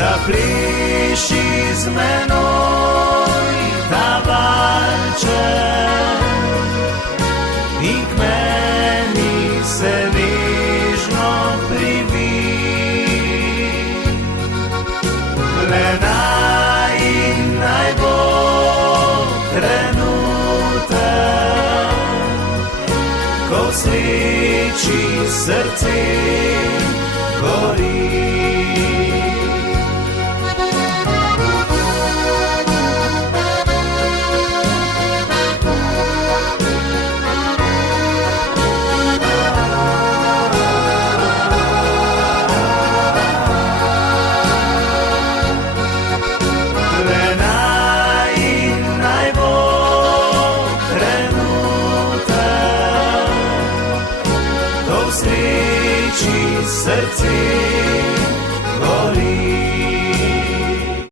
da pliši z menoj, da valče in k meni se nežno privi. Le naj in naj bo trenutek, ko v sreči srce gori.